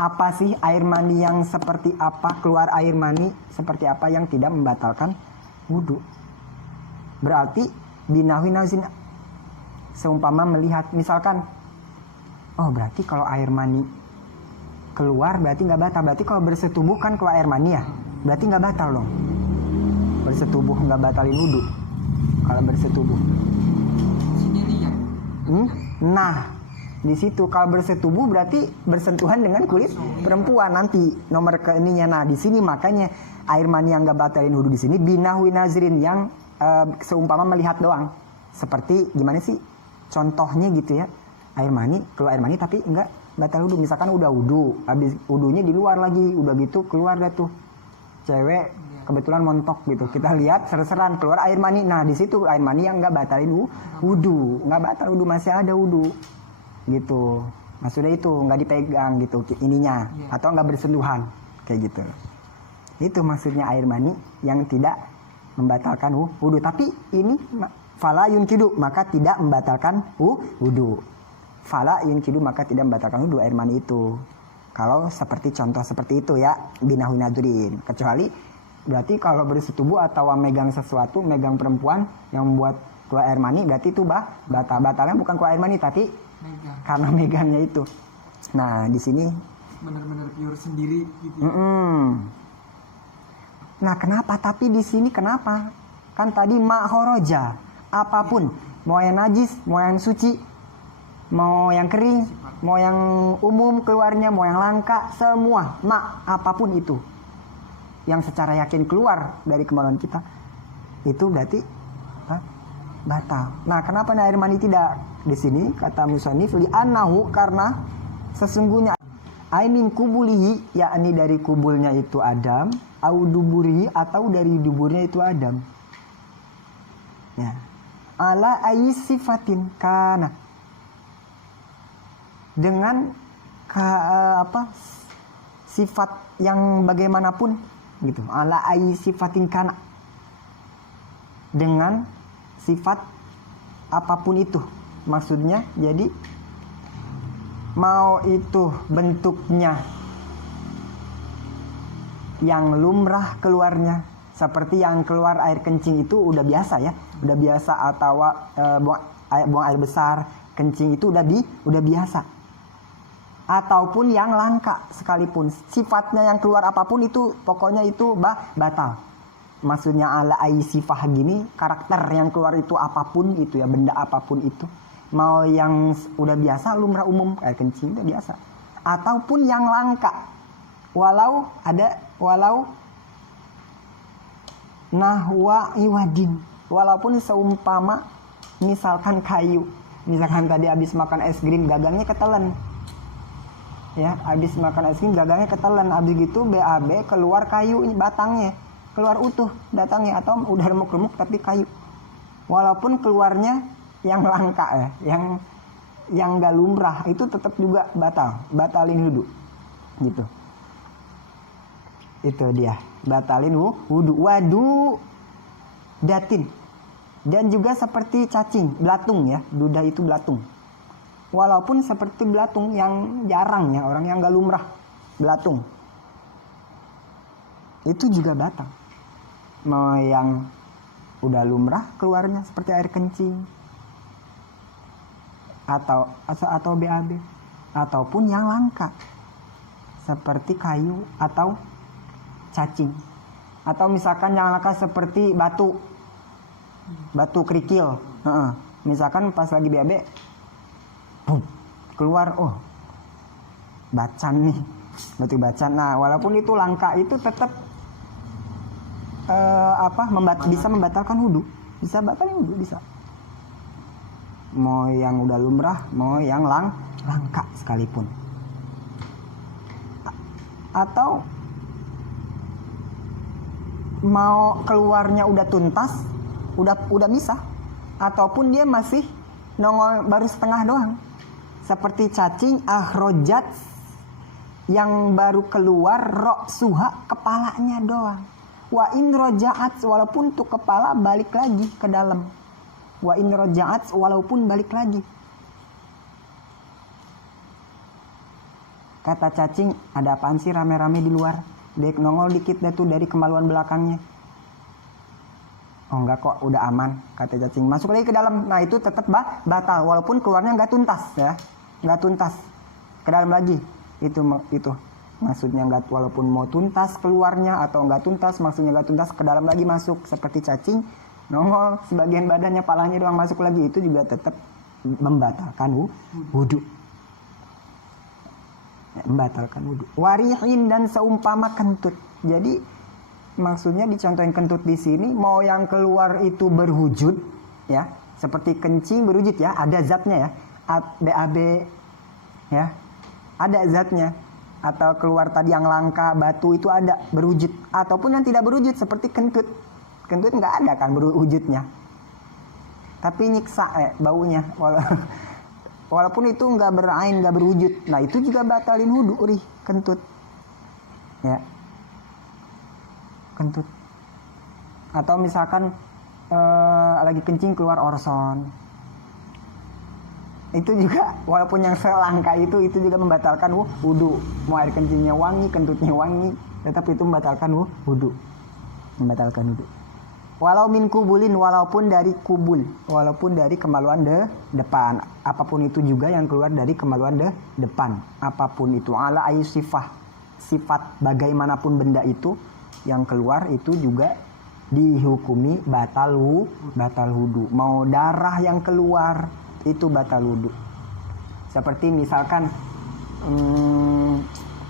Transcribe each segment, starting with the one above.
Apa sih air mani yang seperti apa, keluar air mani seperti apa yang tidak membatalkan wudu? Berarti binahwi nazin, seumpama melihat misalkan, oh berarti kalau air mani keluar berarti nggak batal. Berarti kalau bersetubuh kan keluar air mani ya, berarti nggak batal dong. Bersetubuh nggak batalin wudu kalau bersetubuh. Nah di situ kalau bersetubuh berarti bersentuhan dengan kulit perempuan nanti nomor ke ininya. Nah di sini makanya air mani yang nggak batalin wudu di sini binahwi nazrin, yang seumpama melihat doang. Seperti gimana sih contohnya gitu ya, air mani keluar air mani tapi nggak batal wudu. Misalkan udah wudu, habis wudunya di luar lagi, udah gitu keluar dah tuh cewek kebetulan montok gitu, kita lihat ser-seran keluar air mani. Nah di situ air mani yang nggak batalin wudu, nggak batal wudu, masih ada wudu gitu. Maksudnya itu nggak dipegang gitu ininya, atau nggak bersentuhan kayak gitu. Itu maksudnya air mani yang tidak membatalkan wudu. Tapi ini fala yunkidu, maka tidak membatalkan wudu. Fala yunkidu, maka tidak membatalkan wudu air mani itu. Kalau seperti contoh seperti itu ya, binahwi nadrin. Kecuali berarti kalau bersetubuh atau megang sesuatu, megang perempuan yang membuat keluar air mani, berarti itu batalnya bukan keluar air mani tapi karena megangnya itu. Nah di sini benar-benar pure sendiri gitu. Nah kenapa? Tapi di sini kenapa? Kan tadi ma'horoja, apapun, mau yang najis, mau yang suci, mau yang kering, mau yang umum keluarnya, mau yang langka, semua apapun itu yang secara yakin keluar dari kemaluan kita, itu berarti batal. Nah kenapa air mani tidak? Di sini kata musannif li'annahu, karena sesungguhnya aimin kubulihi, yakni dari kubulnya itu Adam, au duburihi, atau dari duburnya itu Adam ya, ala ayyi sifatin kana, dengan sifat yang bagaimanapun gitu, ala ayyi sifatin kana, dengan sifat apapun itu. Maksudnya jadi mau itu bentuknya yang lumrah keluarnya, seperti yang keluar air kencing itu udah biasa ya, udah biasa, atau buang air besar, kencing itu udah biasa, ataupun yang langka sekalipun, sifatnya yang keluar apapun itu pokoknya itu batal. Maksudnya ala ayyi sifah gini, karakter yang keluar itu apapun itu ya, benda apapun itu, mau yang udah biasa lumrah umum air kencing udah biasa, ataupun yang langka, walau nahwa iwadin, walaupun seumpama misalkan kayu, misalkan tadi habis makan es krim gagangnya ketelan ya, habis makan es krim gagangnya ketelan, habis gitu BAB keluar kayu batangnya, keluar utuh datangnya, atau udah remuk-remuk tapi kayu, walaupun keluarnya yang langka ya, yang gak lumrah, itu tetap juga batalin wudu gitu. Itu dia, batalin wudu. Wadu datin, dan juga seperti cacing, belatung ya, duda itu belatung, walaupun seperti belatung yang jarang ya, orang yang gak lumrah belatung, itu juga batal. Mau yang udah lumrah keluarnya seperti air kencing atau BAB, ataupun yang langka seperti kayu atau cacing, atau misalkan yang langka seperti batu kerikil. Misalkan pas lagi BAB keluar, oh bacan nih, batu bacan. Nah walaupun itu langka, itu tetap bisa membatalkan wudu, bisa batalin wudu, bisa. Mau yang udah lumrah, mau yang langka sekalipun. Atau mau keluarnya udah tuntas, udah bisa, ataupun dia masih nongol baru setengah doang, seperti cacing akhrojat yang baru keluar roksuha, kepalanya doang. Wa in rojaat, walaupun tuh kepala balik lagi ke dalam. Wa in rojaat, walaupun balik lagi. Kata cacing, ada apaan sih rame-rame di luar? Dek nongol dikit dah tuh dari kemaluan belakangnya. Oh enggak kok, udah aman, kata cacing. Masuk lagi ke dalam. Nah itu tetap batal, walaupun keluarnya nggak tuntas ya, nggak tuntas. Ke dalam lagi, itu maksudnya nggak, walaupun mau tuntas keluarnya atau nggak tuntas, maksudnya nggak tuntas, ke dalam lagi masuk. Seperti cacing, nongol sebagian badannya, palanya doang masuk lagi, itu juga tetap membatalkan wudhu. Membatalkan wudhu. Warihin dan seumpama kentut. Jadi maksudnya dicontohin kentut di sini, mau yang keluar itu berwujud ya, seperti kencing berwujud ya, ada zatnya ya, BAB ya, ada zatnya. Atau keluar tadi yang langka, batu itu ada berwujud, ataupun yang tidak berwujud seperti kentut. Kentut nggak ada kan berwujudnya, tapi nyiksa baunya, walaupun itu nggak berain, nggak berwujud. Nah itu juga batalin wudhu, kentut ya, kentut. Atau misalkan lagi kencing keluar orson, itu juga walaupun yang selangka itu juga membatalkan wudhu. Mau air kencingnya wangi, kentutnya wangi, tetap itu membatalkan wudhu, membatalkan wudhu. Walau min kubulin, walaupun dari kubul, walaupun dari kemaluan depan, apapun itu juga yang keluar dari kemaluan depan, apapun itu, ala ayu sifat bagaimanapun benda itu yang keluar itu juga dihukumi batal wudhu. Mau darah yang keluar itu batal wudhu. Seperti misalkan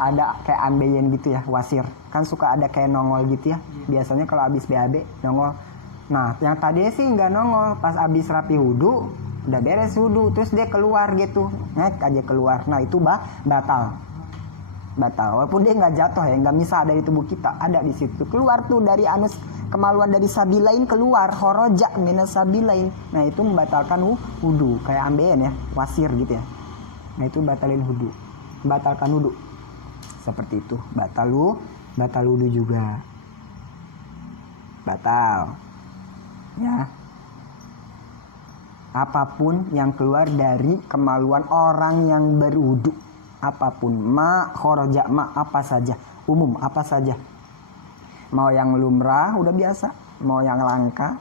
ada kayak ambeien gitu ya, wasir kan suka ada kayak nongol gitu ya, biasanya kalau habis BAB nongol. Nah yang tadi sih nggak nongol, pas habis rapi wudhu udah beres wudhu terus dia keluar gitu, ngek aja keluar. Nah itu batal, walaupun dia nggak jatuh ya, nggak misah dari tubuh kita, ada di situ, keluar tuh dari anus kemaluan, dari sabilain keluar, khoroja minas sabilain. Nah itu membatalkan wudhu, kayak ambeien ya, wasir gitu ya. Nah itu batalin wudhu, batalkan wudhu. Seperti itu, batal wudhu juga, batal ya. Apapun yang keluar dari kemaluan orang yang berwudhu, apapun, khoroja apa saja, umum apa saja, mau yang lumrah udah biasa, mau yang langka,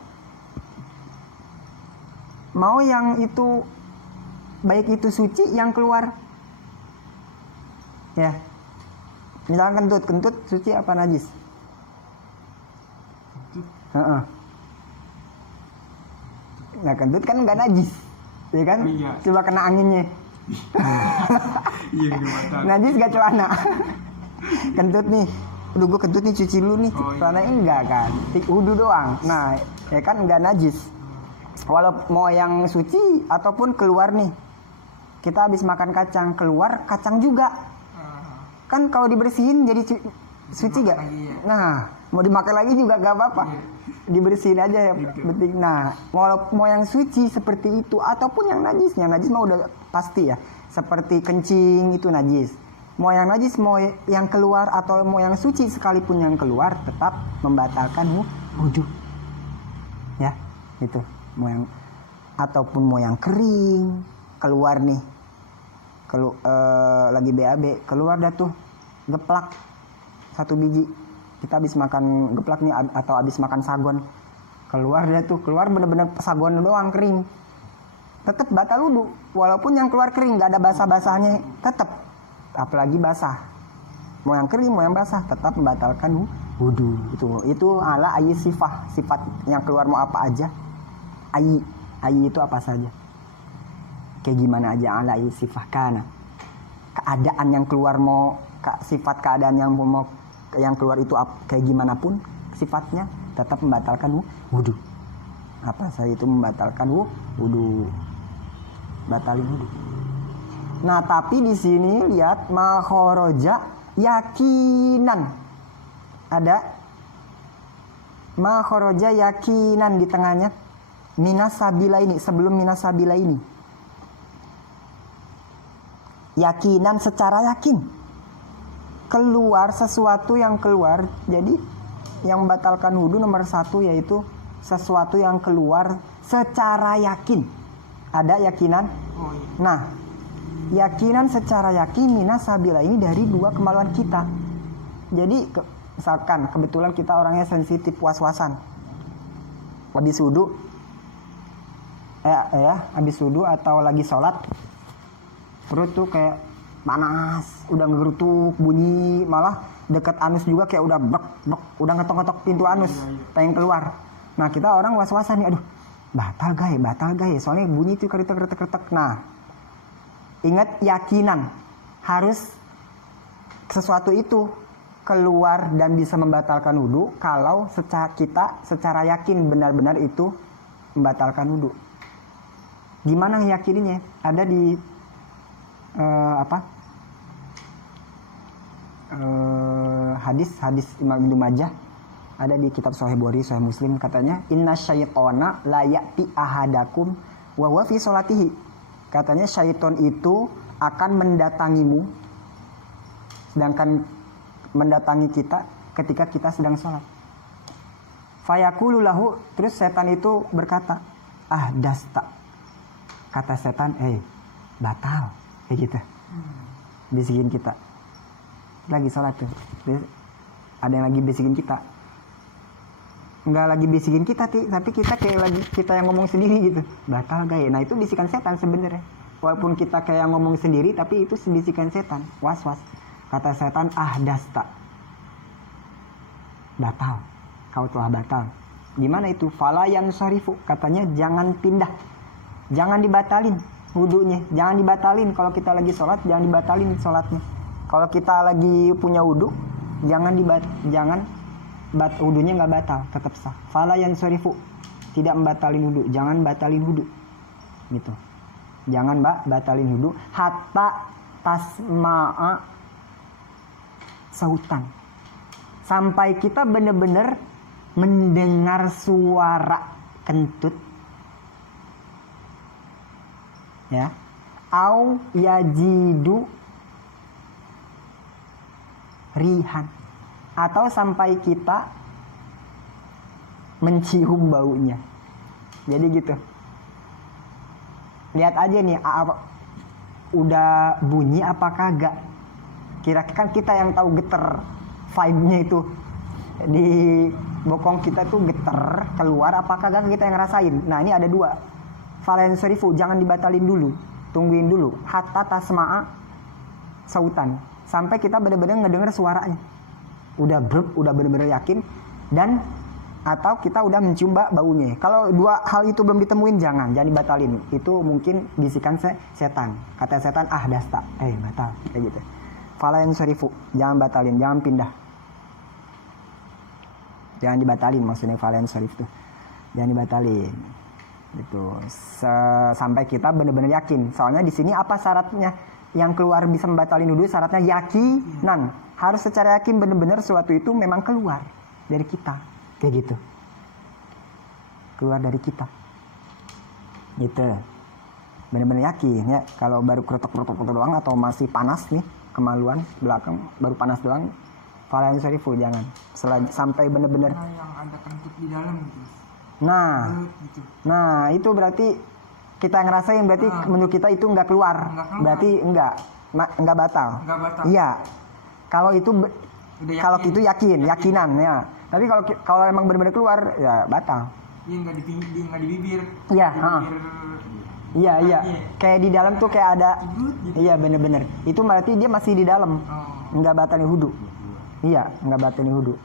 mau yang itu baik itu suci yang keluar ya. Misalkan kentut suci apa najis? Nah kentut kan nggak najis, ya kan? Iya. Coba kena anginnya. Iya, Najis gak celana? Kentut nih, aduh gue kentut nih, cuci dulu nih. Celana enggak kan, wudhu doang. Nah ya kan nggak najis. Walau mau yang suci ataupun keluar nih, kita habis makan kacang, keluar kacang juga. Kan kalau dibersihin jadi suci gak? Nah mau dimakan lagi juga gak apa-apa, dibersihin aja ya penting. Nah mau yang suci seperti itu ataupun yang najis mah udah pasti ya, seperti kencing itu najis. Mau yang najis, mau yang keluar atau mau yang suci sekalipun yang keluar tetap membatalkan wudhu ya. Itu mau yang, ataupun mau yang kering keluar nih, lagi BAB keluar dah tuh geplak 1 biji, kita habis makan geplak nih atau habis makan sagon, keluar dah tuh, keluar bener-bener sagon doang kering, tetap batal wudhu. Walaupun yang keluar kering nggak ada basah-basahnya, tetap, apalagi basah, mau yang kering mau yang basah tetap membatalkan wudhu. Itu ala ayi sifat yang keluar mau apa aja, ayi itu apa saja, kayak gimana aja, ala ayi sifah, karena keadaan yang keluar mau sifat keadaan yang mau yang keluar itu kayak gimana pun sifatnya tetap membatalkan wudhu. Apa saja itu membatalkan wudhu, batalin wudhu. Nah tapi di sini lihat makhoroja yakinan, ada makhoroja yakinan di tengahnya, minasabila ini, sebelum minasabila ini, yakinan secara yakin, keluar sesuatu yang keluar. Jadi yang membatalkan wudhu nomor 1 yaitu sesuatu yang keluar secara yakin, ada yakinan. Nah Yakinan secara yakin minasabila ini dari dua kemaluan kita. Jadi misalkan kebetulan kita orangnya sensitif was-wasan. Habis wudu habis wudu atau lagi sholat, perut tuh kayak panas, udah ngegerutuk, bunyi, malah deket anus juga kayak udah bek, udah ngetok-ngetok pintu anus, pengen keluar. Nah kita orang was-wasan nih, aduh batal gaya, soalnya bunyi tuh kretek. Nah ingat, yakinan harus sesuatu itu keluar dan bisa membatalkan wudu kalau kita secara yakin benar-benar itu membatalkan wudu. Gimana yakininya? Ada di hadis Imam Ibnu Majah, ada di kitab Sahih Bukhari, Sahih Muslim, katanya inna syaitona la ya'ti ahadakum wa huwa fi sholatihi. Katanya syaiton itu akan mendatangimu, sedangkan mendatangi kita ketika kita sedang sholat. Fayaqulu lahu, terus setan itu berkata, dasta. Kata setan, batal, kayak gitu. Bisikin kita. Lagi sholat tuh. Ada yang lagi bisikin kita. Enggak lagi bisikin kita, tapi kita kayak lagi kita yang ngomong sendiri gitu. Batal gaya. Nah itu bisikan setan sebenarnya. Walaupun kita kayak ngomong sendiri, tapi itu bisikan setan. Was-was. Kata setan, dasta. Batal. Kau telah batal. Gimana itu? Fala yansarifu. Katanya jangan pindah. Jangan dibatalin wudunya. Jangan dibatalin kalau kita lagi sholat, jangan dibatalin sholatnya. Kalau kita lagi punya wudu, wudunya nggak batal, tetap sah. Fala yansarifu. Tidak membatalin wudu. Jangan batalin wudu. Gitu. Jangan batalin wudu. Hatta tasma'a sautan. Sampai kita benar-benar mendengar suara kentut. Ya. Au yajidu rihan. Atau sampai kita mencium baunya. Jadi gitu. Lihat aja nih, udah bunyi apa kagak. Kira-kira kan kita yang tahu geter vibe-nya itu. Di bokong kita tuh geter, keluar apa kagak kita yang ngerasain. Nah ini ada dua. Fala yansarifu, jangan dibatalin dulu. Tungguin dulu. Hatta tasma'a sautan. Sampai kita benar-benar ngedenger suaranya. Udah benar-benar yakin. Dan atau kita udah mencium baunya. Kalau dua hal itu belum ditemuin, jangan dibatalin. Itu mungkin bisikan setan. Kata setan, dasta. Batal. Kayak gitu. Fala yansarifu, jangan batalin, jangan pindah. Jangan dibatalin, maksudnya fala yansarif tuh. Jangan dibatalin. Gitu. Sampai kita benar-benar yakin. Soalnya di sini apa syaratnya? Yang keluar bisa membatalin wudu, syaratnya yakinan. Harus secara yakin benar-benar sesuatu itu memang keluar dari kita. Kayak gitu. Keluar dari kita. Gitu. Benar-benar yakin ya. Kalau baru kerotok-kerotok doang atau masih panas nih, kemaluan belakang baru panas doang, fala yansarifu, jangan. Sampai benar-benar yang ada kentut di dalam gitu. Nah itu berarti kita ngerasain, berarti menurut kita itu nggak keluar. Berarti nggak batal. Iya. Kalau itu yakinan ya. Tapi kalau emang benar-benar keluar ya batal. Iya, nggak di bibir. Iya. Iya. Kayak di dalam tuh kayak ada. Iya benar-benar. Itu berarti dia masih di dalam. Nggak batalin wudu. Iya, nggak batalin wudu.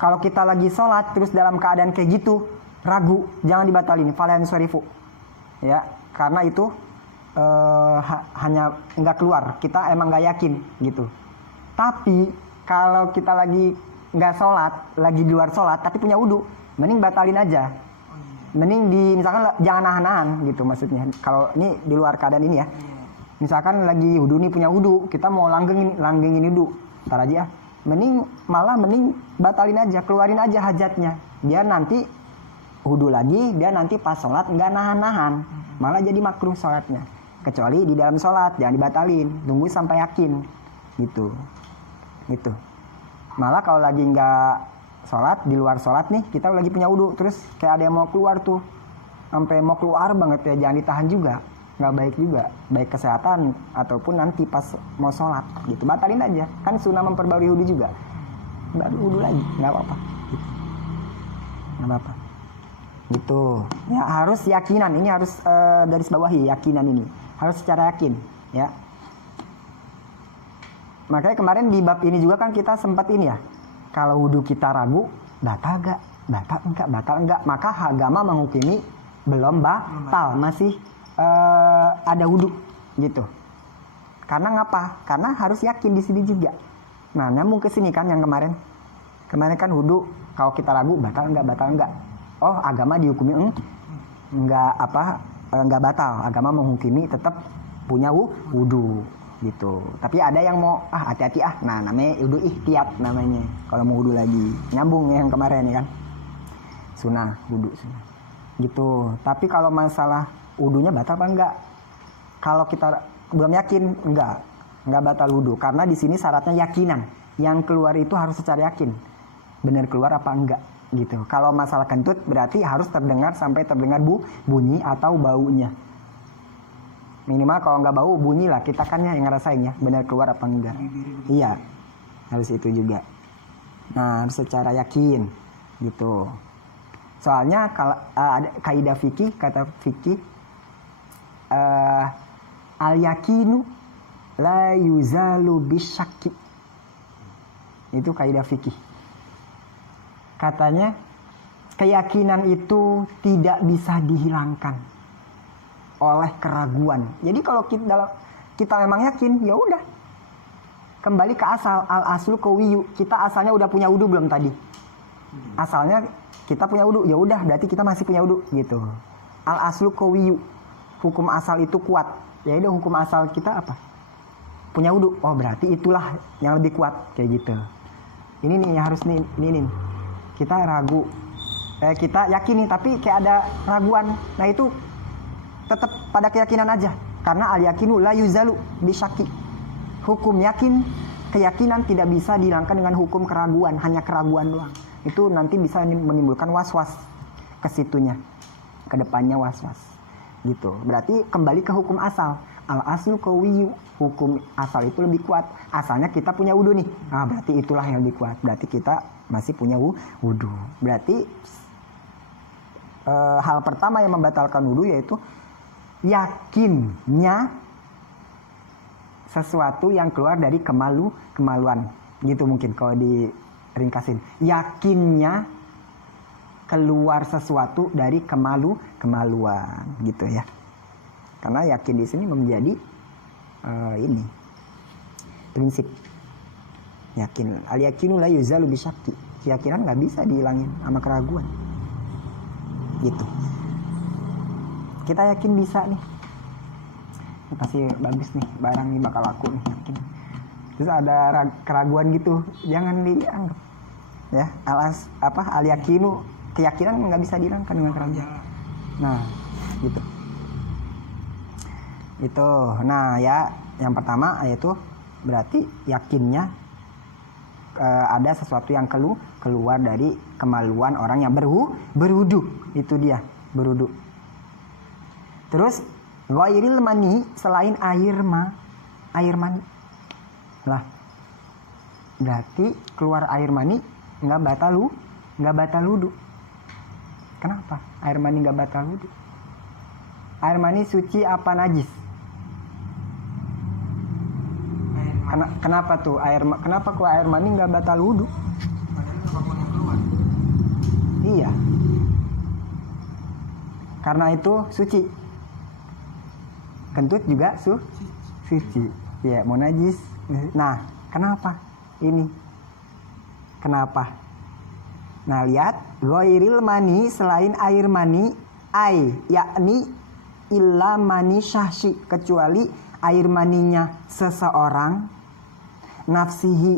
Kalau kita lagi sholat terus dalam keadaan kayak gitu, ragu, jangan dibatalin. Fala yansarifu. Ya, karena itu hanya nggak keluar. Kita emang nggak yakin gitu. Tapi kalau kita lagi nggak sholat, lagi di luar sholat, tapi punya wudu, mending batalin aja. Mending misalkan jangan nahan-nahan gitu maksudnya. Kalau ini di luar keadaan ini ya. Misalkan lagi wudu nih, punya wudu, kita mau langgengin wudu, tar aja. Mending batalin aja, keluarin aja hajatnya. Biar nanti wudu lagi, biar nanti pas sholat nggak nahan-nahan, malah jadi makruh sholatnya. Kecuali di dalam sholat, jangan dibatalin, tunggu sampai yakin, gitu. Malah kalau lagi nggak sholat, di luar sholat nih, kita lagi punya wudu, terus kayak ada yang mau keluar tuh, sampai mau keluar banget ya, jangan ditahan juga. nggak baik juga, baik kesehatan ataupun nanti pas mau sholat gitu, batalin aja. Kan sunnah memperbarui wudu juga, baru wudu lagi, nggak apa-apa gitu. Nggak apa-apa gitu ya. Harus yakinan, ini harus garis bawahi, yakinan ini harus secara yakin ya. Makanya kemarin di bab ini juga kan kita sempat ini ya, kalau wudu kita ragu, batal enggak, maka agama menghukumi belum batal, masih ada wudu gitu. Karena ngapa? Karena harus yakin di sini juga. Nah, nyambung ke sini kan yang kemarin kan wudu, kalau kita ragu batal enggak. Oh, agama dihukumi enggak batal. Agama menghukumi tetap punya wudu gitu. Tapi ada yang mau hati-hati nah namanya wudu ihtiyat namanya. Kalau mau wudu lagi, nyambung ya yang kemarin ya kan. Sunnah, wudu sunnah. Gitu. Tapi kalau masalah wudunya batal apa enggak? Kalau kita belum yakin, enggak batal wudu karena di sini syaratnya yakinan. Yang keluar itu harus secara yakin. Benar keluar apa enggak gitu. Kalau masalah kentut berarti harus terdengar sampai terdengar bunyi atau baunya. Minimal kalau nggak bau bunyi lah, kita kan yang ngerasain ya benar keluar apa enggak. Iya, harus itu juga. Nah, harus secara yakin gitu. Soalnya kalau ada kaidah fikih, kata fikih al yakinu la yuzalu bisyakki. Itu kaidah fikih. Katanya keyakinan itu tidak bisa dihilangkan oleh keraguan. Jadi kalau kita memang yakin, ya udah. Kembali ke asal, al aslu qawiyu. Kita asalnya udah punya wudu belum tadi? Asalnya kita punya wudu, ya udah berarti kita masih punya wudu gitu. Al aslu qawiyu. Hukum asal itu kuat. Ya udah, hukum asal kita apa? Punya wudu. Oh, berarti itulah yang lebih kuat kayak gitu. Ini nih harus nih. Kita ragu. Kita yakin nih tapi kayak ada raguan. Nah, itu tetap pada keyakinan aja, karena al yakinu la yuzalu bisyaki. Hukum yakin, keyakinan tidak bisa dihilangkan dengan hukum keraguan, hanya keraguan doang. Itu nanti bisa menimbulkan was-was ke situnya, ke depannya was-was gitu. Berarti kembali ke hukum asal, al aslu qawiyu. Hukum asal itu lebih kuat. Asalnya kita punya wudu nih, berarti itulah yang lebih kuat. Berarti kita masih punya wudu. Berarti hal pertama yang membatalkan wudu yaitu yakinnya sesuatu yang keluar dari kemaluan gitu, mungkin kalau diringkasin, yakinnya keluar sesuatu dari kemaluan gitu ya. Karena yakin di sini menjadi ini prinsip yakin. Al yakinu la yuzalu bisyakki. Keyakinan nggak bisa dihilangin sama keraguan gitu. Kita yakin bisa nih, ini pasti bagus nih, barang ini bakal laku nih, yakin. Terus ada keraguan gitu, jangan dianggap ya. Al yakinu, keyakinan nggak bisa dihilangkan dengan keraguan. Nah gitu itu. Nah ya, yang pertama yaitu berarti yakinnya ada sesuatu yang keluar dari kemaluan orang yang berwudu. Itu dia, berwudu. Terus ghairil mani, selain air mani. Lah, berarti keluar air mani nggak batal wudu. Kenapa air mani nggak batal wudu? Air mani suci apa najis? Kenapa tuh kenapa kalau air mani nggak batal wudu? Padahal apapun yang keluar. Iya. Karena itu suci. Kentut juga suci. Ya, mau najis. Nah, kenapa ini? Kenapa? Nah, lihat, ghairil mani, selain air mani, yakni illa mani syahsi, kecuali air maninya seseorang, nafsihi,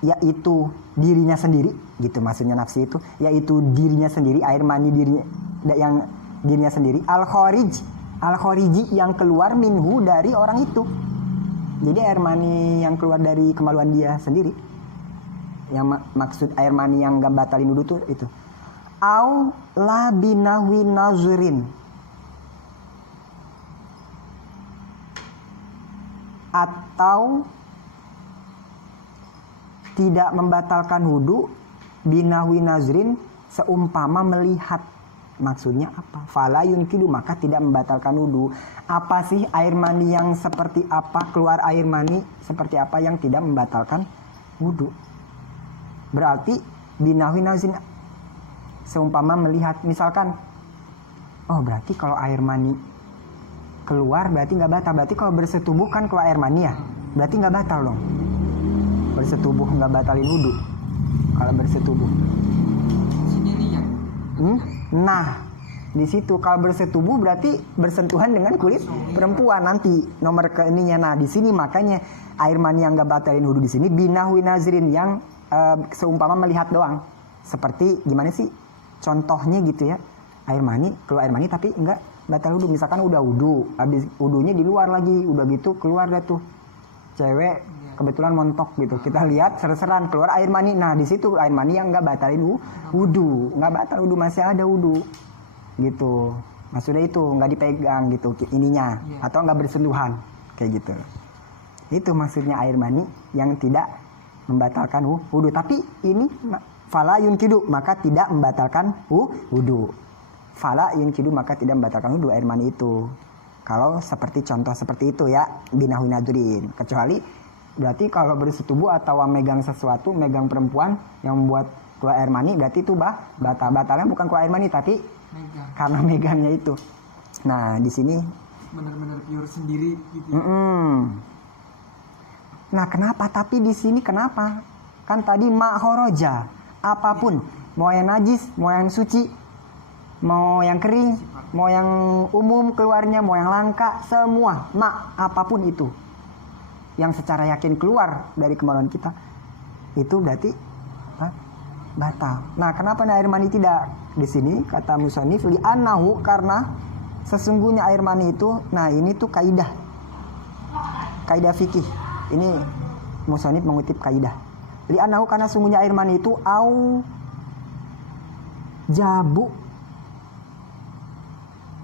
yaitu dirinya sendiri, gitu maksudnya nafsi itu, yaitu dirinya sendiri, air mani dirinya sendiri, al-khariji yang keluar minhu dari orang itu. Jadi air mani yang keluar dari kemaluan dia sendiri. Yang maksud air mani yang gak batalin wudu tuh itu. au la binahwi nazrin, atau tidak membatalkan wudu binahwi nazrin seumpama melihat. Maksudnya apa? Fala yunkidu, maka tidak membatalkan wudu. Apa sih air mani yang seperti apa? Keluar air mani seperti apa yang tidak membatalkan wudu? Berarti binahwi nazrin seumpama melihat. Misalkan, oh berarti kalau air mani keluar berarti nggak batal. Berarti kalau bersetubuh kan keluar air mani ya, berarti nggak batal dong. Bersetubuh nggak batalin wudu kalau bersetubuh. Sini nih ya. Nah, di situ kalau bersetubuh berarti bersentuhan dengan kulit perempuan nanti nomor ke ininya. Nah, di sini makanya air mani yang nggak batalin wudu di sini binahwi nazrin yang seumpama melihat doang. Seperti gimana sih? Contohnya gitu ya. Air mani, keluar air mani tapi nggak batal wudu. Misalkan udah wudu, habis wudunya di luar lagi, udah gitu keluar dah tuh. Cewek kebetulan montok gitu, kita lihat ser-seran keluar air mani. Nah di situ air mani yang nggak batalin wudu, nggak batal wudu, masih ada wudu gitu. Maksudnya itu nggak dipegang gitu ininya, atau nggak bersentuhan kayak gitu. Itu maksudnya air mani yang tidak membatalkan wudu. Tapi ini fala yunkidu, maka tidak membatalkan wudu. Fala yunkidu, maka tidak membatalkan wudu air mani itu. Kalau seperti contoh seperti itu ya, binahwi nadrin. Kecuali berarti kalau bersetubuh atau megang sesuatu, megang perempuan yang membuat keluar air mani, berarti itu batal. Batalnya bukan keluar air mani, tapi Megang. karena megangnya itu. Nah di sini Benar-benar pure sendiri gitu. Nah kenapa? Tapi di sini kenapa? Kan tadi horoja, apapun, mau yang najis, mau yang suci, mau yang kering, mau yang umum keluarnya, mau yang langka, semua apapun itu yang secara yakin keluar dari kemaluan kita, itu berarti batal. Nah kenapa air mani tidak? Di sini kata musannif li'annahu, karena sesungguhnya air mani itu, nah ini tuh kaidah fikih. Ini musannif mengutip kaidah. Li'annahu, karena sesungguhnya air mani itu au jabu,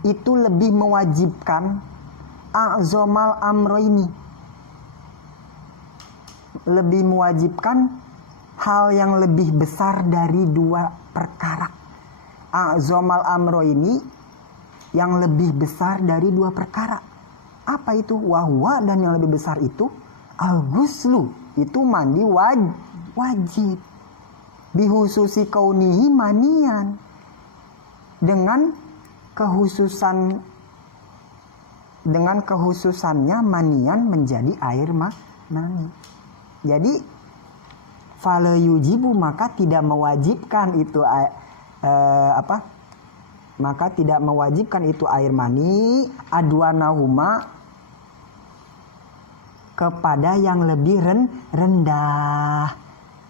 itu lebih mewajibkan a'zomal amro ini, lebih mewajibkan hal yang lebih besar dari dua perkara. A'zomal amro ini yang lebih besar dari dua perkara. Apa itu? Wahwa, dan yang lebih besar itu al-ghuslu, itu mandi wajib. Bihususi kaunihi manian, dengan kehususannya manian menjadi air mani. Jadi fala yujibu, maka tidak mewajibkan itu maka tidak mewajibkan itu air mani adwanahuma kepada yang lebih rendah.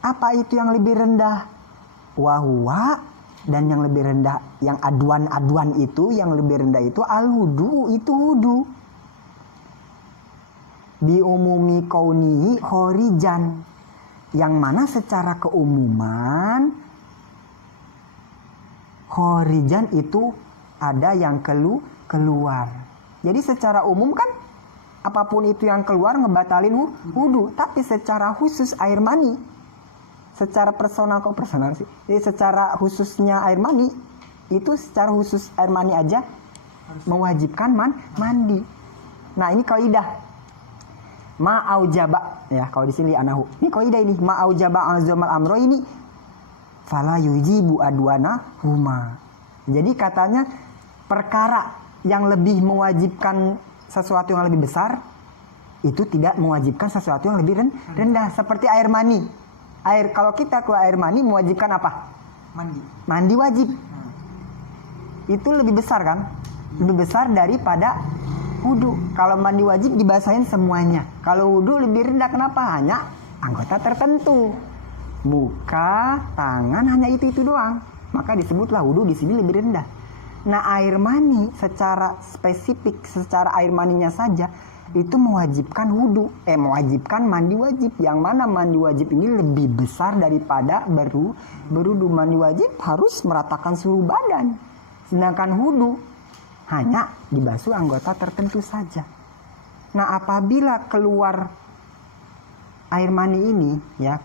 Apa itu yang lebih rendah? Wahwa, dan yang lebih rendah, yang aduan itu, yang lebih rendah itu al-wudu, itu wudu. Biumumi kaunihi khorijan, yang mana secara keumuman khorijan itu ada yang keluar. Jadi secara umum kan apapun itu yang keluar ngebatalin wudu, tapi secara khusus air mani, secara personal sih. Jadi secara khususnya air mani itu, secara khusus air mani aja mewajibkan mandi. Nah ini kaidah ma'aujaba ya, kalau di sini anahu. Ini kaidah ini ma'aujaba azamal amro ini fala yujibu adwana huma. Jadi katanya perkara yang lebih mewajibkan sesuatu yang lebih besar itu tidak mewajibkan sesuatu yang lebih rendah. Seperti air mani. Kalau kita keluar air mani mewajibkan apa? Mandi wajib. Itu lebih besar kan? Lebih besar daripada wudu. Kalau mandi wajib dibasahin semuanya. Kalau wudu lebih rendah, kenapa? Hanya anggota tertentu. Muka, tangan, hanya itu doang. Maka disebutlah wudu di sini lebih rendah. Nah air mani secara spesifik, secara air maninya saja itu mewajibkan mewajibkan mandi wajib. Yang mana mandi wajib ini lebih besar daripada berudu. Mandi wajib harus meratakan seluruh badan. Sedangkan wudu hanya dibasuh anggota tertentu saja. Nah, apabila keluar air mani ini, ya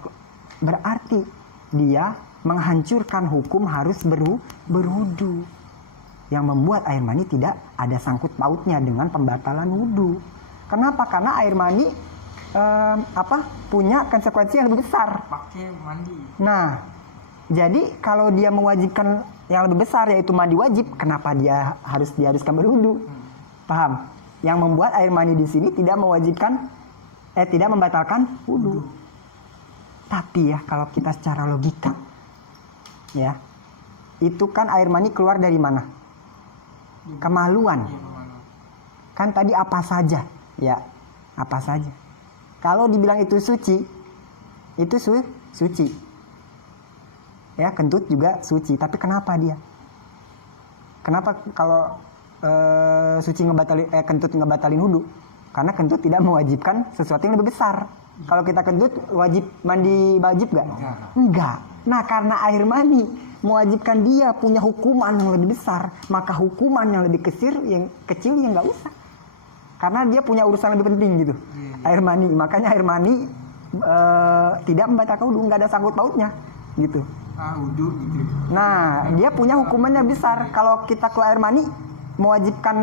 berarti dia menghancurkan hukum harus berwudu. Yang membuat air mani tidak ada sangkut pautnya dengan pembatalan wudu. Kenapa? Karena air mani punya konsekuensi yang lebih besar. Pakai mandi. Nah, jadi kalau dia mewajibkan yang lebih besar yaitu mandi wajib, kenapa dia diharuskan berwudu? Paham? Yang membuat air mani di sini tidak membatalkan wudu. Tapi ya kalau kita secara logika, ya itu kan air mani keluar dari mana? Kemaluan. Kan tadi apa saja, ya apa saja. Kalau dibilang itu suci, itu suci. Ya kentut juga suci. Tapi kenapa dia? Kenapa kalau kentut ngebatalin wudu? Karena kentut tidak mewajibkan sesuatu yang lebih besar. Kalau kita kentut wajib mandi wajib gak? Enggak. Nah karena air mani mewajibkan dia punya hukuman yang lebih besar, maka hukuman yang lebih kecil yang nggak usah. Karena dia punya urusan lebih penting gitu. Air mani, makanya air mani tidak membatalkan wudu, nggak ada sangkut pautnya gitu. Wudu gitu. Nah, dia punya hukumannya besar. Kalau kita keluar air mani mewajibkan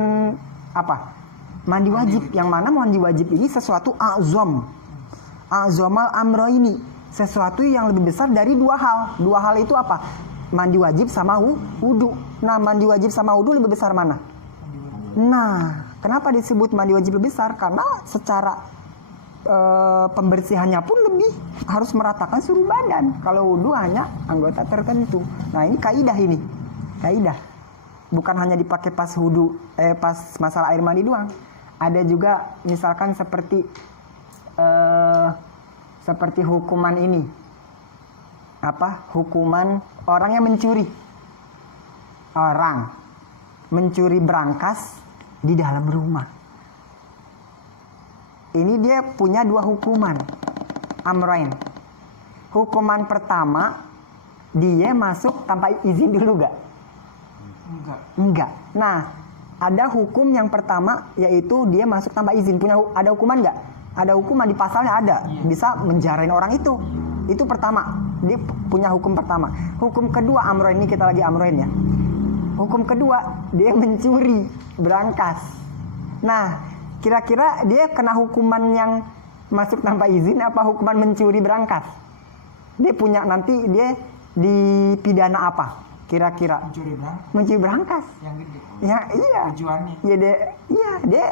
apa? Mandi wajib. Yang mana mandi wajib ini sesuatu azomal amro ini, sesuatu yang lebih besar dari dua hal. Dua hal itu apa? Mandi wajib sama wudu. Nah, mandi wajib sama wudu lebih besar mana? Nah, kenapa disebut mandi wajib lebih besar? Karena secara pembersihannya pun lebih harus meratakan seluruh badan. Kalau wudu hanya anggota tertentu. Nah, ini kaidah ini. Kaidah. Bukan hanya dipakai pas wudu, pas masalah air mandi doang. Ada juga misalkan seperti hukuman ini. Hukuman orang yang mencuri. Orang mencuri brankas di dalam rumah. Ini dia punya dua hukuman. Amroin. Hukuman pertama, dia masuk tanpa izin dulu gak? Enggak. Nah, ada hukum yang pertama yaitu dia masuk tanpa izin. Ada hukuman gak? Ada hukuman di pasalnya ada. Bisa menjarain orang itu. Itu pertama. Dia punya hukum pertama. Hukum kedua amroin, ini kita lagi amroin ya. Hukum kedua, dia mencuri brankas. Nah, kira-kira dia kena hukuman yang masuk tanpa izin apa hukuman mencuri brankas? Dia punya nanti dia dipidana apa? Kira-kira? Mencuri brankas. Yang gede. Ya, iya. Tujuannya. Ya, dia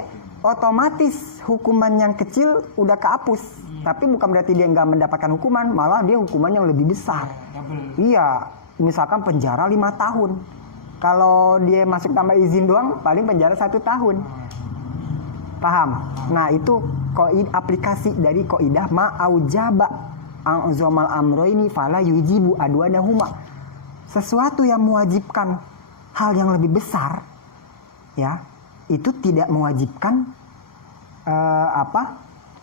otomatis hukuman yang kecil udah kehapus. Tapi bukan berarti dia nggak mendapatkan hukuman, malah dia hukuman yang lebih besar. Iya, misalkan penjara 5 tahun. Kalau dia masuk tanpa izin doang, paling penjara 1 tahun. Paham? Nah, itu aplikasi dari kaidah ma'aujaba a'zomal amroini fala yujibu adwanahuma. Sesuatu yang mewajibkan hal yang lebih besar, ya, itu tidak mewajibkan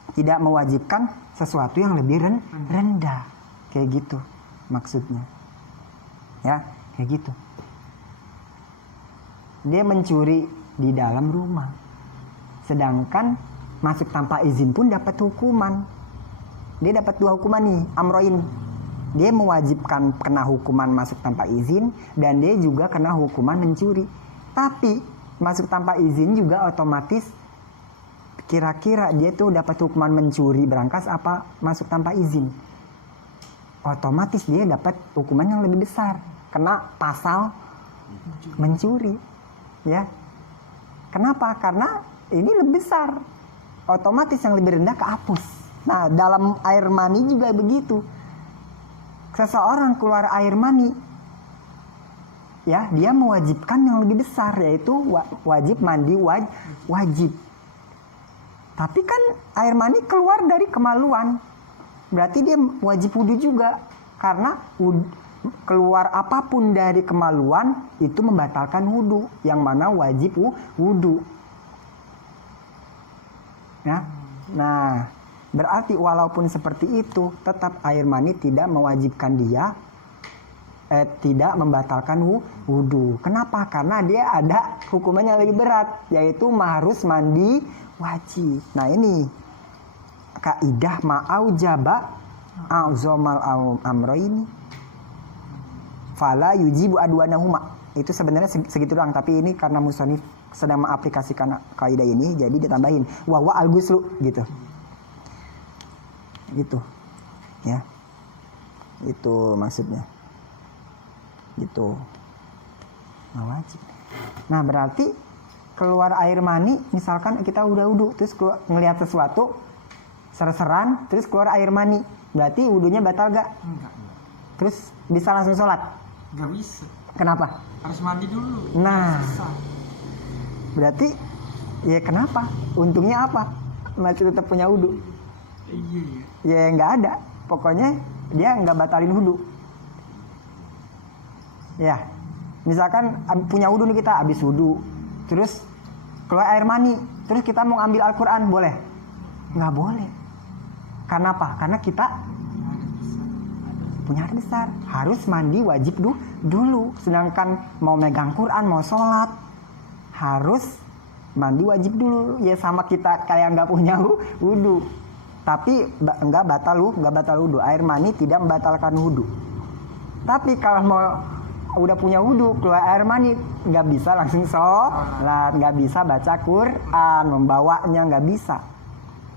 tidak mewajibkan sesuatu yang lebih rendah. Kayak gitu maksudnya. Ya, kayak gitu. Dia mencuri di dalam rumah. Sedangkan masuk tanpa izin pun dapat hukuman. Dia dapat 2 hukuman nih, amroin. Dia mewajibkan kena hukuman masuk tanpa izin dan dia juga kena hukuman mencuri. Tapi masuk tanpa izin juga otomatis kira-kira dia tuh dapat hukuman mencuri brankas apa masuk tanpa izin? Otomatis dia dapat hukuman yang lebih besar, kena pasal mencuri, ya. Kenapa? Karena ini lebih besar, otomatis yang lebih rendah kehapus. Nah, dalam air mani juga begitu. Seseorang keluar air mani, ya, dia mewajibkan yang lebih besar, yaitu wajib mandi wajib. Tapi kan air mani keluar dari kemaluan, berarti dia wajib wudu juga. Karena keluar apapun dari kemaluan itu membatalkan wudu, yang mana wajib wudu. Ya. Nah, berarti walaupun seperti itu, tetap air mani tidak mewajibkan dia, tidak membatalkan wudhu. Kenapa? Karena dia ada hukumannya lebih berat, yaitu harus mandi wajib. Nah ini kaidah ma'aujaba a'zomal amroini fala yujibu adwanahuma. Itu sebenarnya segitu doang, tapi ini karena musonif sedang mengaplikasikan kaidah ini, jadi ditambahin wahwa al-ghuslu gitu. Gitu. Ya. Itu maksudnya. Gitu. Nah, wajib. Nah, berarti keluar air mani, misalkan kita udah wudhu, terus ngelihat sesuatu, ser-seran, terus keluar air mani, berarti wudhunya batal gak? Enggak. Terus bisa langsung sholat? Enggak bisa. Kenapa? Harus mandi dulu. Nah, Susah. berarti ya kenapa? Untungnya apa? Masih tetap punya wudhu. Iya. Ya nggak ada. Pokoknya dia nggak batalin wudhu. Ya, misalkan punya wudhu nih kita, habis wudhu, terus keluar air mani, terus kita mau ambil Al-Quran, boleh? Nggak boleh. Karena apa? Karena kita punya hadas besar, harus mandi wajib dulu. Sedangkan mau megang Quran, mau sholat, harus mandi wajib dulu. Ya sama kita kayak nggak punya wudhu, tapi nggak batal wudhu. Air mani tidak membatalkan wudhu. Tapi kalau mau udah punya wudhu, keluar air mani, nggak bisa langsung sholat, nggak bisa baca Quran, membawanya nggak bisa.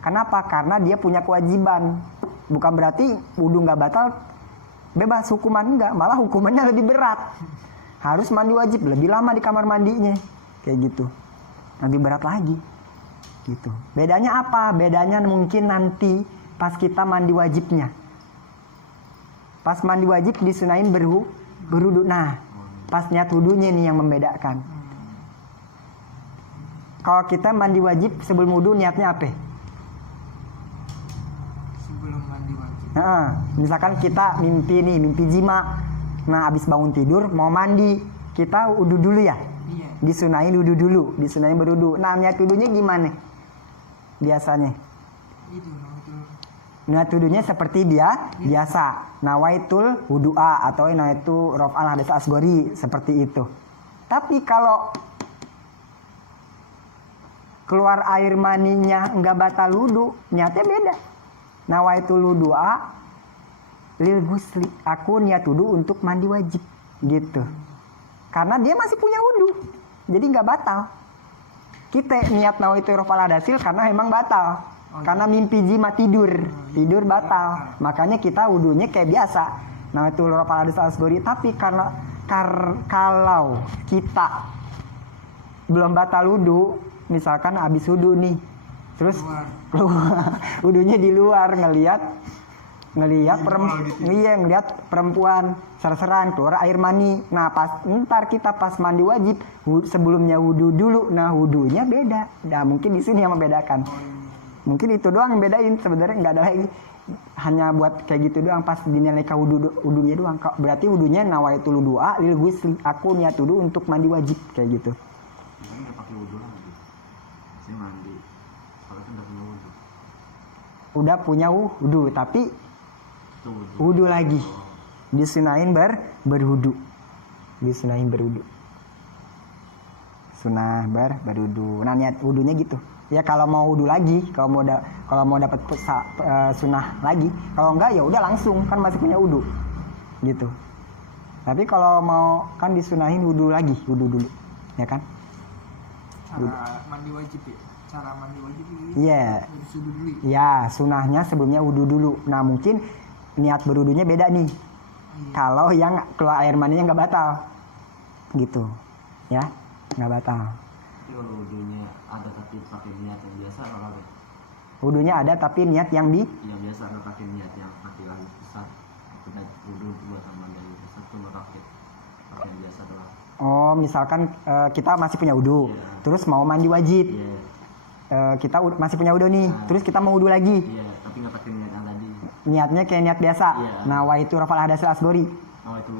Kenapa? Karena dia punya kewajiban. Bukan berarti wudhu nggak batal, bebas hukuman, enggak, malah hukumannya lebih berat. Harus mandi wajib, lebih lama di kamar mandinya, kayak gitu, lebih berat lagi, gitu. Bedanya apa? Bedanya mungkin nanti pas kita mandi wajibnya, pas mandi wajib disunahin berwudu. Nah, pas niat wudunya nih yang membedakan. Kalau kita mandi wajib sebelum wudu niatnya apa? Sebelum mandi wajib. Nah, misalkan kita mimpi jima, nah abis bangun tidur mau mandi, kita wudu dulu ya. Iya. Disunahin wudu dulu, disunahin berwudu. Nah niat wudunya gimana? Biasanya Itu. niat wudunya seperti biasa, nawaitul wudu'a atau nawaitu raf'al hadas asgori, seperti itu. Tapi kalau keluar air maninya nggak batal wudu, niatnya beda. Nawaitul wudu'a lil ghusli, aku niat wudu untuk mandi wajib, gitu. Karena dia masih punya wudu, jadi nggak batal. Kita niat nawaitu raf'al hadasil karena emang batal. Karena mimpi jima tidur batal. Makanya kita wudunya kayak biasa, nawaitu raf'al hadas asgori. Tapi karena kalau kita belum batal wudu, misalkan habis wudu nih, terus keluar wudunya di luar, ngelihat perempuan ser-seran keluar air mani. Nah ntar kita pas mandi wajib sebelumnya wudu dulu, nah wudunya beda. Nah mungkin di sini yang membedakan. Mungkin itu doang yang bedain, sebenarnya nggak ada lagi. Hanya buat kayak gitu doang, pas dinilai ke wudunya doang. Berarti wudunya nawaitul wudu'a lil ghusli, aku niat wudu untuk mandi wajib, kayak gitu. Ini nggak pakai wudhu lagi, saya mandi, soalnya kan udah punya wudhu. Udah punya wudu, tapi Itu wudu lagi, disunahin berwudu, disunahin berwudu, sunah berwudu. Nah niat wudunya gitu. Ya kalau mau wudu lagi, kalau mau dapat sunah lagi, kalau enggak ya udah langsung, kan masih punya wudu, gitu. Tapi kalau mau kan disunahin wudu lagi, wudu dulu, ya kan? Cara mandi wajib ya. Cara mandi wajib itu. Iya. Harus wudu dulu. Ya sunahnya sebelumnya wudu dulu. Nah mungkin niat berwudunya beda nih. Kalau yang keluar air maninya nggak batal, gitu, ya nggak batal. Tapi kalau wudhunya ada tapi pakai niat yang biasa nggak apa-apa. Wudunya ada tapi niat yang Yang biasa nggak pakai niat yang pakai lagi besar. Udah wudhu buat tambah dari besar tuh nggak pakai yang biasa doang. Oh misalkan kita masih punya wudu, Iya. terus mau mandi wajib. Iya, Kita masih punya wudu nih, terus kita mau wudu lagi. iya, tapi nggak pakai niat yang tadi. Niatnya kayak niat biasa. Iya. Nawaitu raf'al hadas asgori. Oh itu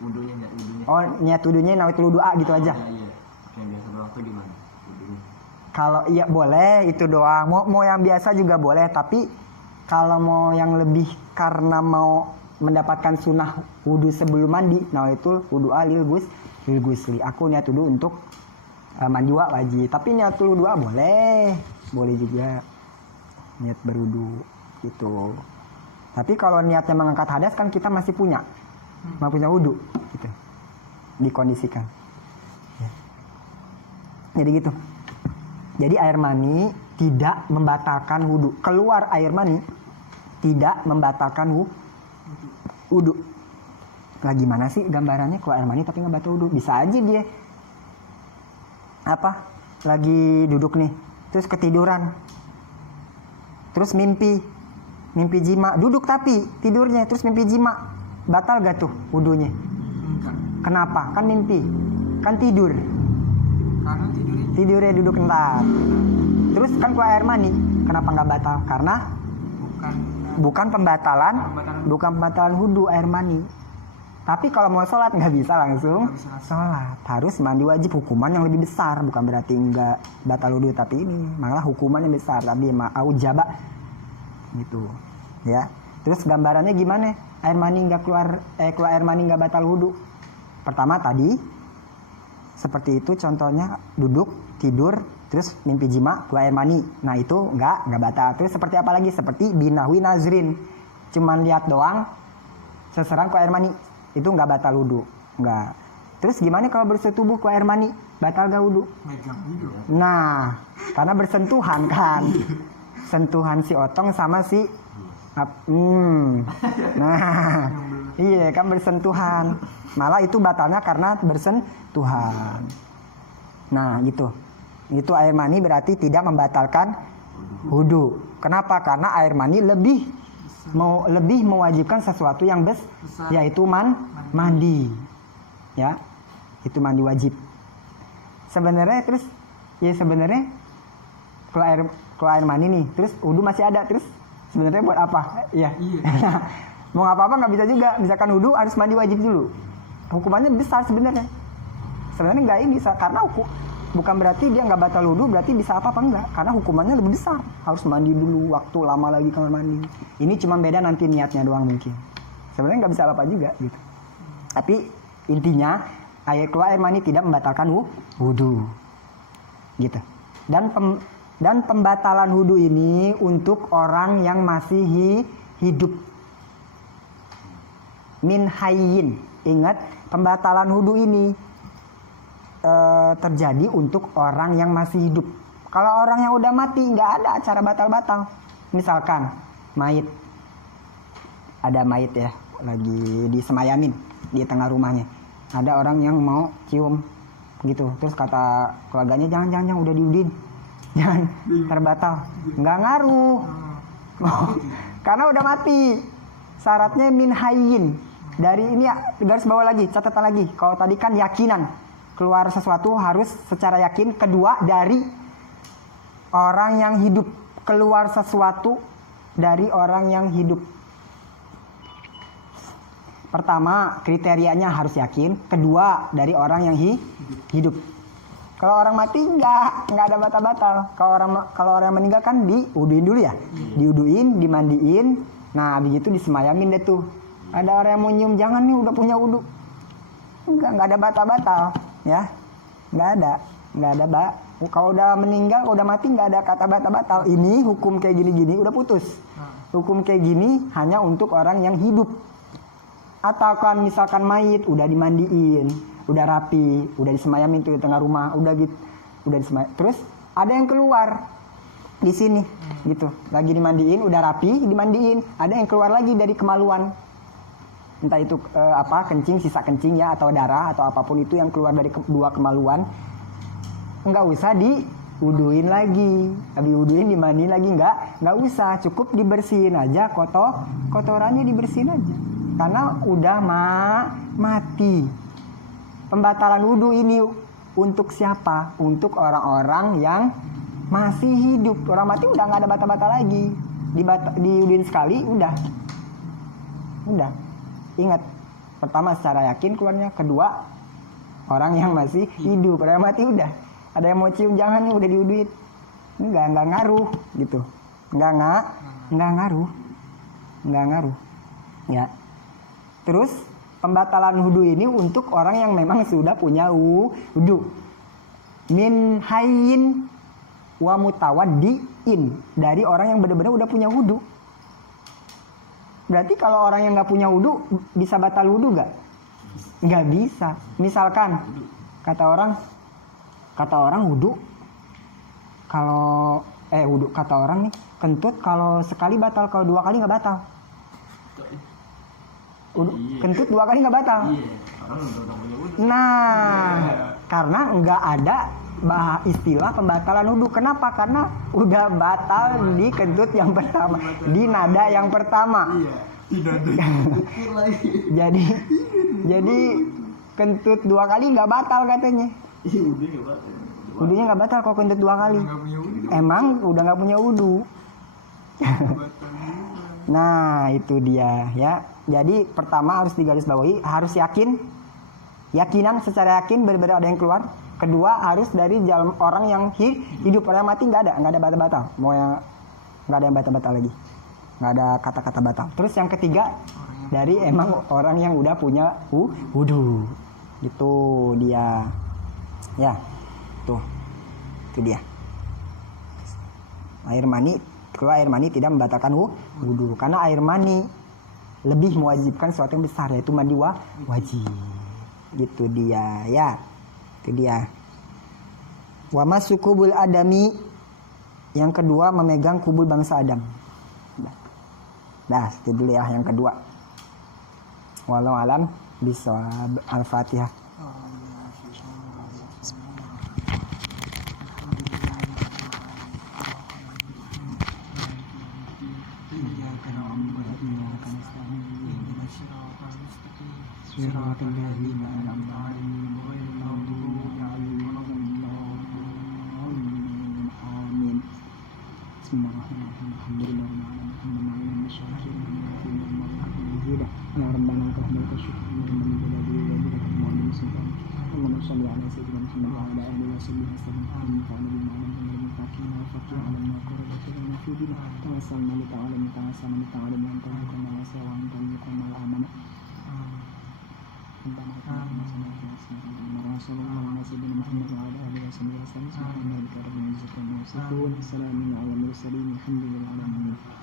wudhunya niat wudhunya. Oh niat wudunya nawaitu wudu'a gitu aja. Iya, pakai yang biasa doang tuh gimana wudhunya? Kalau iya boleh itu doang. Mau yang biasa juga boleh, tapi kalau mau yang lebih karena mau mendapatkan sunnah wudhu sebelum mandi, nah itu wudhu lil gusli. Aku niat wudhu untuk mandi wajib. Tapi niat wudhu boleh juga niat berwudhu gitu. Tapi kalau niatnya mengangkat hadas kan kita masih punya wudhu gitu. Dikondisikan. Ya. Jadi gitu. Jadi air mani tidak membatalkan wudhu. Keluar air mani tidak membatalkan wudhu. Lah gimana sih gambarannya keluar air mani tapi nggak batal wudhu? Bisa aja dia lagi duduk nih, terus ketiduran, terus mimpi jima, duduk tapi tidurnya terus mimpi jima, batal gak tuh wudhunya? Enggak. Kenapa? Kan mimpi, kan tidur. Karena Tidurnya duduk entar. Terus kan keluar air mani, kenapa nggak batal? Karena bukan pembatalan wudhu air mani. Tapi kalau mau sholat nggak bisa langsung sholat, harus mandi wajib, hukuman yang lebih besar. Bukan berarti nggak batal wudhu, tapi ini malah hukuman yang besar. Tapi aujaba gitu ya. Terus gambarannya gimana? Air mani nggak keluar air mani nggak batal wudhu. Pertama tadi seperti itu contohnya, duduk tidur terus mimpi jima keluar air mani. Nah itu nggak batal. Terus seperti apa lagi? Seperti binahwi nazrin, cuman lihat doang seserang keluar air mani, itu nggak batal wudhu, nggak. Terus gimana kalau bersetubuh keluar air mani, batal gak wudhu? Nah karena bersentuhan kan, sentuhan si otong sama si nah iya kan bersentuhan, malah itu batalnya karena bersentuhan. Nah gitu, itu air mani berarti tidak membatalkan wudhu. Kenapa? Karena air mani lebih mewajibkan sesuatu yang besar, yaitu mandi. Ya, itu mandi wajib. Sebenarnya terus keluar air mani nih, terus wudhu masih ada, terus sebenarnya buat apa? Ya. Mau apa-apa nggak bisa juga. Misalkan wudhu harus mandi wajib dulu. Hukumannya besar sebenarnya. Sebenarnya nggak ini, karena bukan berarti dia nggak batal wudhu, berarti bisa apa enggak. Karena hukumannya lebih besar. Harus mandi dulu, waktu lama lagi kamar mandi. Ini cuma beda nanti niatnya doang mungkin. Sebenarnya nggak bisa apa juga gitu. Tapi intinya keluar air mani tidak membatalkan wudhu. Gitu. Dan pembatalan wudhu ini untuk orang yang masih hidup. Min hayyin. Ingat, pembatalan wudhu ini terjadi untuk orang yang masih hidup. Kalau orang yang udah mati nggak ada acara batal-batal. Misalkan ada mayit ya, lagi disemayamin di tengah rumahnya. Ada orang yang mau cium gitu, terus kata keluarganya jangan udah diudin, jangan terbatal. Nggak ngaruh, karena udah mati. Syaratnya min hayyin. Dari ini garis bawah lagi, catatan lagi. Kalau tadi kan yakinan, keluar sesuatu harus secara yakin. Kedua, dari orang yang hidup. Keluar sesuatu dari orang yang hidup. Pertama, kriterianya harus yakin. Kedua, dari orang yang hidup. Kalau orang mati nggak ada batal-batal. Kalau orang meninggal kan diuduin dulu ya. Diuduin, dimandiin. Nah, habis itu disemayamin deh tuh. Ada orang yang mau nyium, jangan nih udah punya wudhu. Nggak ada batal-batal ya. Nggak ada. Kalau udah meninggal, udah mati nggak ada kata batal-batal. Ini hukum kayak gini-gini udah putus. Hukum kayak gini hanya untuk orang yang hidup. Atau kan misalkan mayit udah dimandiin, udah rapi, udah disemayamin tuh di tengah rumah, udah disemayamin. Terus ada yang keluar di sini gitu. Lagi dimandiin, udah rapi, dimandiin. Ada yang keluar lagi dari kemaluan. Entah itu kencing, sisa kencing ya, atau darah atau apapun itu yang keluar dari dua kemaluan, nggak usah diuduin lagi. Habis uduin dimandiin lagi, nggak usah, cukup dibersihin aja, kotorannya dibersihin aja, karena udah mati. Pembatalan wudhu ini untuk siapa? Untuk orang-orang yang masih hidup. Orang mati udah nggak ada batal-batal lagi, diuduin sekali udah. Ingat, pertama secara yakin keluarnya, kedua orang yang masih hidup. Orang yang mati udah. Ada yang mau cium, jangan nih udah diuduin. nggak ngaruh gitu, nggak ngaruh ya. Terus pembatalan wudhu ini untuk orang yang memang sudah punya wudhu. Min hayyin wa mutawaddiin, dari orang yang benar-benar udah punya wudhu. Berarti kalau orang yang nggak punya wudhu bisa batal wudhu nggak bisa. Misalkan kata orang wudhu kalau wudhu, kata orang nih kentut kalau sekali batal, kalau 2 kali nggak batal. Kentut 2 kali nggak batal. Nah, karena nggak ada istilah pembatalan wudhu. Kenapa? Karena udah batal di kentut yang pertama, di nada yang pertama. Jadi kentut 2 kali nggak batal katanya. Wudhunya nggak batal kalau kentut 2 kali. Emang udah nggak punya wudhu. Nah itu dia ya. Jadi pertama harus digarisbawahi, harus yakinan secara yakin benar-benar ada yang keluar. Kedua harus dari jalan orang yang hidup, orang yang mati nggak ada batal-batal. Mau yang nggak ada yang batal-batal lagi, nggak ada kata-kata batal. Terus yang ketiga dari emang orang yang udah punya wudhu. Itu dia ya, tuh itu dia. Kalau air mani tidak membatalkan wudhu, karena air mani lebih mewajibkan sesuatu yang besar, yaitu mandi wajib. Gitu dia ya, itu dia. Wa masukubul adami, yang kedua memegang kubul bangsa Adam. Dah itu dulu ya yang kedua. Walau alam bisawab. Al-Fatihah. Assalamualaikum warahmatullahi wabarakatuh.